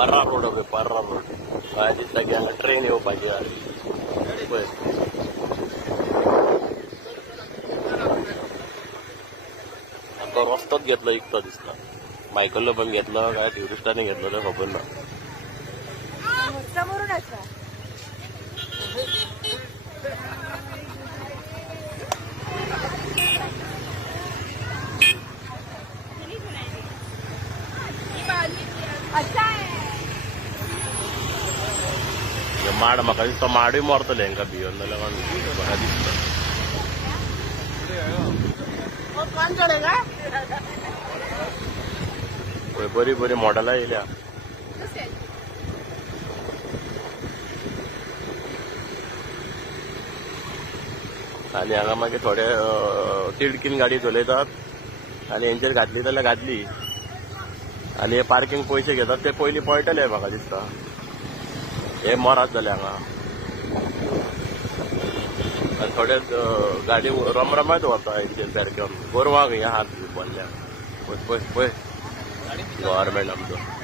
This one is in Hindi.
पर्रा रोड पळय पर्रा रोड काय दिसता की हांगा ट्रेन येवपाची पळय तो रस्तोच घेतलो इकतो दिसता मायकललो पण घेतलो काय ट्युरिस्टांनी घेतलो ते खबर ना समोरून आसा माड म्हाका दिसता माडूय मरतले हांकां भियोन नाल्यार म्हाका दिसता बरी बरी मॉडेलां येयल्या आनी हांगा मागीर थोडे तिडकीन गाडी चलयतात आनी हेंचेर घातली जाल्यार घातली आनी हे पार्किंग पयशे घेतात ते पयलीं पळटले म्हाका दिसता हे मरात जाले हांगा आनी थोडे गाडी रमरमात वता हेंचेर सारक्यो गोरवांक हे आहात बोल्ल्या पळय पळय पळय गव्हर्मेंट आमचो